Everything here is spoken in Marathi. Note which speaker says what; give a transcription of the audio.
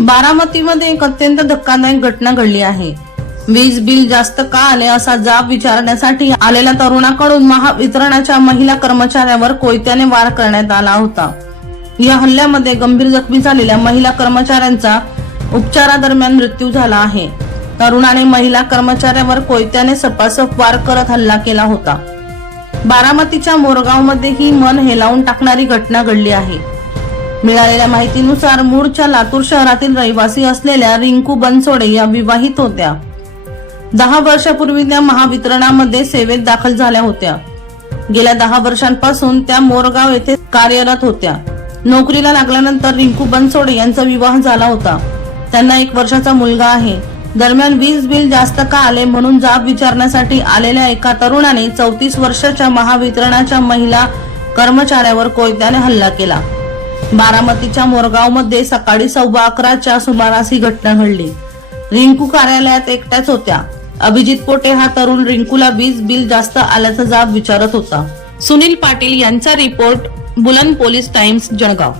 Speaker 1: बारामतीमध्ये एक अत्यंत धक्कादायक घटना घडली आहे. वीज बिल जास्त का आले असा जाब विचारण्यासाठी आलेल्या तरुणाकडून महावितरणाच्या महिला कर्मचाऱ्यावर कोयत्याने वार करण्यात आला होता. या हल्ल्यामध्ये गंभीर जखमी झालेल्या महिला कर्मचाऱ्यांचा उपचारादरम्यान मृत्यू झाला आहे. तरुणाने महिला कर्मचाऱ्यावर कोयत्याने सपासप वार करत हल्ला केला होता. बारामतीच्या मोरगावमध्ये ही मन हेलावून टाकणारी घटना घडली आहे. मिळालेल्या माहितीनुसार मूळच्या लातूर शहरातील रहिवासी असलेल्या रिंकू बनसोडे या विवाहित होत्या. दहा वर्षापूर्वी त्या महावितरणामध्ये सेवेत दाखल झाल्या होत्या. गेल्या दहा वर्षांपासून त्या मोरगाव येथे कार्यरत होत्या. नोकरीला लागल्यानंतर रिंकू बनसोडे यांचा विवाह झाला होता. त्यांना एक वर्षाचा मुलगा आहे. दरम्यान वीज बिल जास्त का आले म्हणून जाब विचारण्यासाठी आलेल्या एका तरुणाने चौतीस वर्षाच्या महावितरणाच्या महिला कर्मचाऱ्यावर कोयत्याने हल्ला केला. बारामतीच्या मोरगावमध्ये सकाळी सव्वा अकराच्या सुमारास ही घटना घडली. रिंकू कार्यालयात एकट्याच होत्या. अभिजित पोटे हा तरुण रिंकूला वीज बिल जास्त आल्याचा जाब विचारत होता. सुनील पाटील यांचा रिपोर्ट बुलंद पोलीस टाइम्स जळगाव.